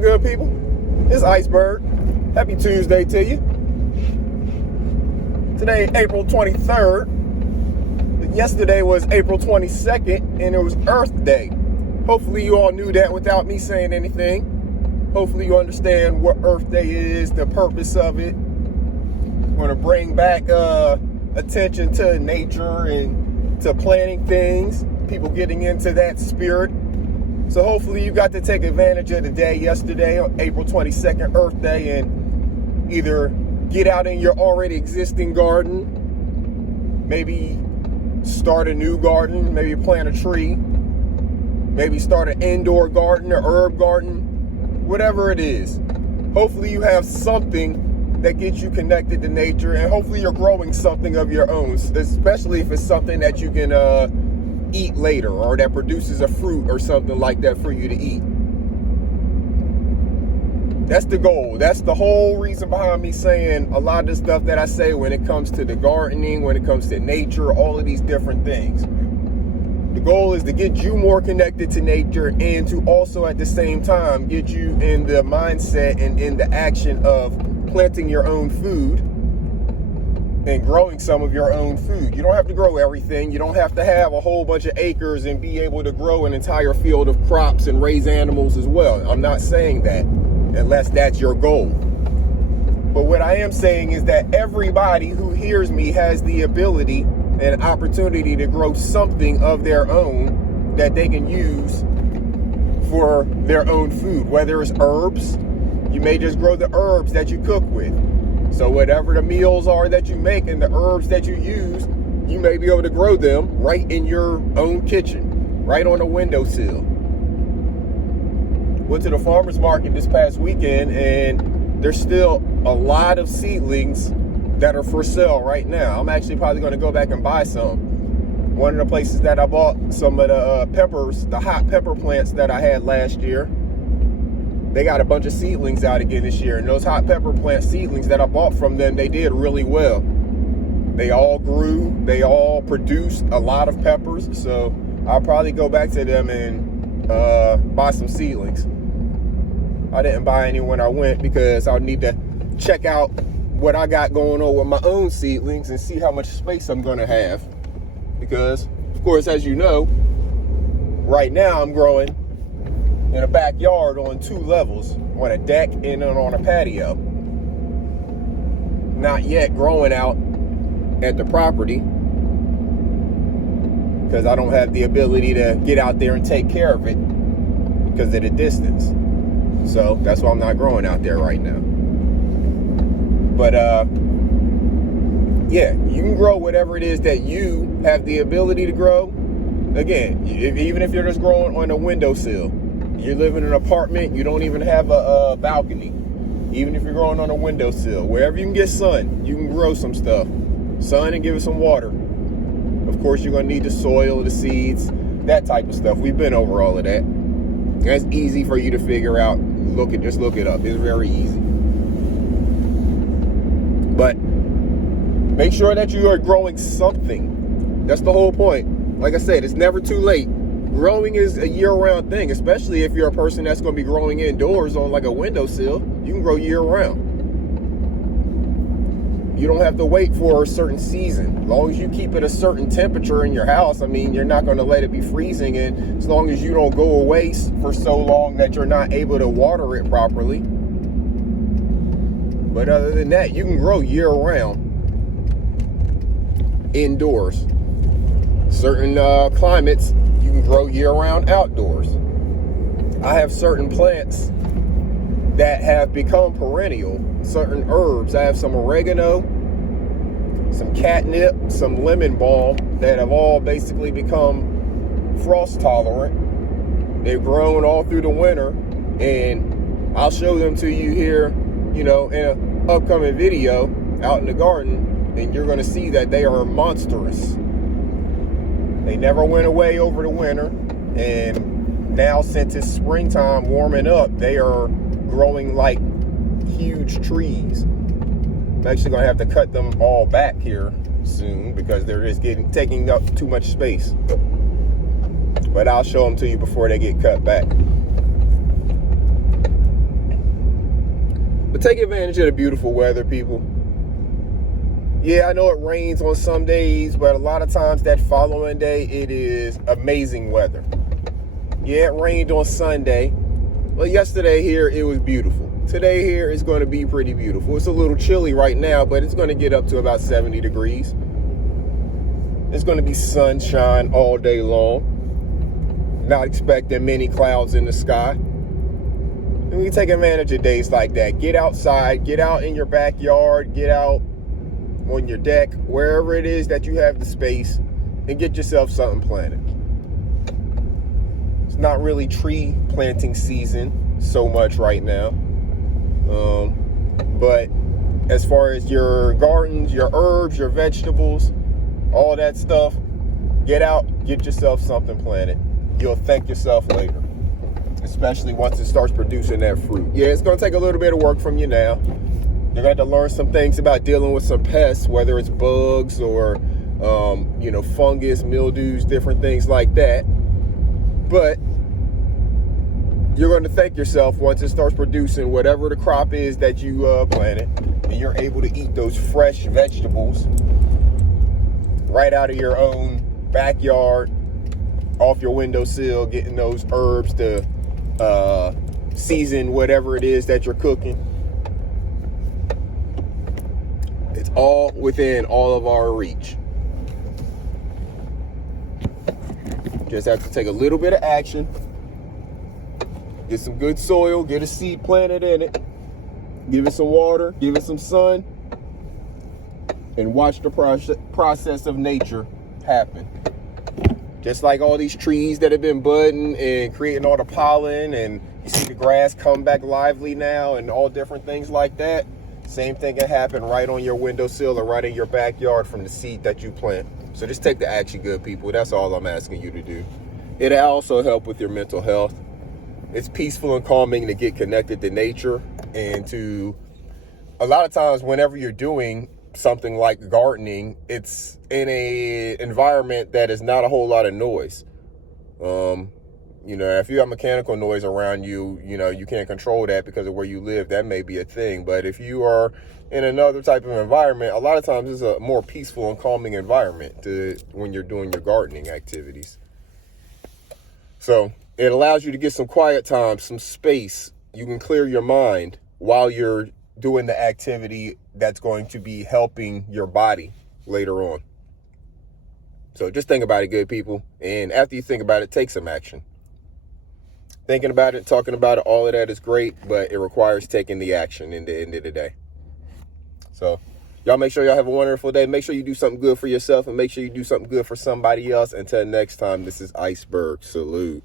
on, good people? It's Iceberg. Happy Tuesday to you. Today, April 23rd. Yesterday was April 22nd, and it was Earth Day. Hopefully you all knew that without me saying anything. Hopefully you understand what Earth Day is, the purpose of it. I want to bring back attention to nature and to planting things, people getting into that spirit. So hopefully you got to take advantage of the day yesterday, on April 22nd, Earth Day, and either get out in your already existing garden, maybe start a new garden, maybe plant a tree, maybe start an indoor garden or herb garden, whatever it is. Hopefully you have something that gets you connected to nature, and hopefully you're growing something of your own, especially if it's something that you can eat later, or that produces a fruit or something like that for you to eat. That's the goal. That's the whole reason behind me saying a lot of the stuff that I say when it comes to the gardening, when it comes to nature, all of these different things. The goal is to get you more connected to nature, and to also at the same time get you in the mindset and in the action of planting your own food and growing some of your own food. You don't have to grow everything. You don't have to have a whole bunch of acres and be able to grow an entire field of crops and raise animals as well. I'm not saying that unless that's your goal. But what I am saying is that everybody who hears me has the ability and opportunity to grow something of their own that they can use for their own food. Whether it's herbs, you may just grow the herbs that you cook with. So whatever the meals are that you make and the herbs that you use, you may be able to grow them right in your own kitchen, right on a windowsill. Went to the farmer's market this past weekend, and there's still a lot of seedlings that are for sale right now. I'm actually probably going to go back and buy some. One of the places that I bought some of the peppers, the hot pepper plants that I had last year, they got a bunch of seedlings out again this year. And those hot pepper plant seedlings that I bought from them, they did really well. They all grew. They all produced a lot of peppers. So I'll probably go back to them and buy some seedlings. I didn't buy any when I went because I'll need to check out what I got going on with my own seedlings and see how much space I'm going to have. Because, of course, as you know, right now I'm growing in a backyard on 2 levels, on a deck and on a patio. Not yet growing out at the property because I don't have the ability to get out there and take care of it because of the distance. So that's why I'm not growing out there right now. But yeah, you can grow whatever it is that you have the ability to grow. Again, even if you're just growing on a windowsill, you live in an apartment, you don't even have a balcony. Even if you're growing on a windowsill, wherever you can get sun, you can grow some stuff. Sun and give it some water. Of course, you're going to need the soil, the seeds, that type of stuff. We've been over all of that. That's easy for you to figure out. Just look it up. It's very easy. But make sure that you are growing something. That's the whole point. Like I said, it's never too late. Growing is a year-round thing, especially if you're a person that's going to be growing indoors on like a windowsill. You can grow year-round. You don't have to wait for a certain season. As long as you keep it a certain temperature in your house, I mean, you're not going to let it be freezing. And as long as you don't go away for so long that you're not able to water it properly. But other than that, you can grow year-round indoors. Certain climates, you can grow year-round outdoors. I have certain plants that have become perennial, certain herbs. I have some oregano, some catnip, some lemon balm that have all basically become frost tolerant. They've grown all through the winter, and I'll show them to you here, in an upcoming video out in the garden, and you're going to see that they are monstrous. They never went away over the winter, and now since it's springtime warming up, they are growing like huge trees. I'm actually going to have to cut them all back here soon because they're just taking up too much space. But I'll show them to you before they get cut back. But take advantage of the beautiful weather, people. Yeah, I know it rains on some days, but a lot of times that following day, it is amazing weather. Yeah, it rained on Sunday, but yesterday here, it was beautiful. Today here is going to be pretty beautiful. It's a little chilly right now, but it's going to get up to about 70 degrees. It's going to be sunshine all day long. Not expecting many clouds in the sky. And we take advantage of days like that. Get outside, get out in your backyard, get out on your deck, wherever it is that you have the space, and get yourself something planted. It's not really tree planting season so much right now. But as far as your gardens, your herbs, your vegetables, all that stuff, get out, get yourself something planted. You'll thank yourself later, especially once it starts producing that fruit. Yeah, it's going to take a little bit of work from you now. You're going to have to learn some things about dealing with some pests, whether it's bugs or, fungus, mildews, different things like that. But you're going to thank yourself once it starts producing whatever the crop is that you planted, and you're able to eat those fresh vegetables right out of your own backyard, off your windowsill, getting those herbs to season whatever it is that you're cooking. It's all within all of our reach. Just have to take a little bit of action. Get some good soil, get a seed planted in it, give it some water, give it some sun, and watch the process of nature happen. Just like all these trees that have been budding and creating all the pollen, and you see the grass come back lively now and all different things like that. Same thing can happen right on your windowsill or right in your backyard from the seed that you plant. So just take the action, good people. That's all I'm asking you to do. It'll also help with your mental health. It's peaceful and calming to get connected to nature, and to a lot of times whenever you're doing something like gardening, it's in a environment that is not a whole lot of noise. If you have mechanical noise around you, you can't control that because of where you live. That may be a thing. But if you are in another type of environment, a lot of times it's a more peaceful and calming environment when you're doing your gardening activities. So it allows you to get some quiet time, some space. You can clear your mind while you're doing the activity that's going to be helping your body later on. So just think about it, good people. And after you think about it, take some action. Thinking about it, talking about it, all of that is great, but it requires taking the action in the end of the day. So y'all make sure y'all have a wonderful day. Make sure you do something good for yourself, and make sure you do something good for somebody else. Until next time, this is Iceberg. Salute.